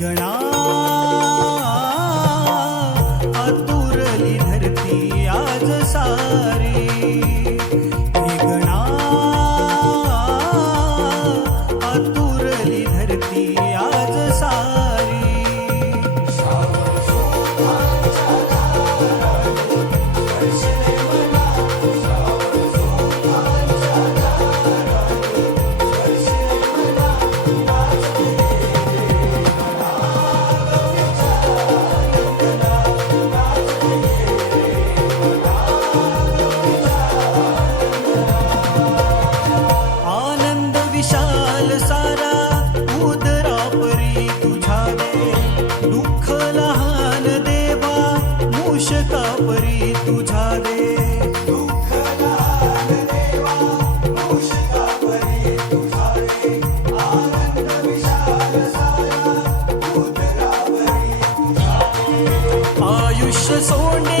கைகளால் சோண்டே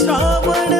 श्रावण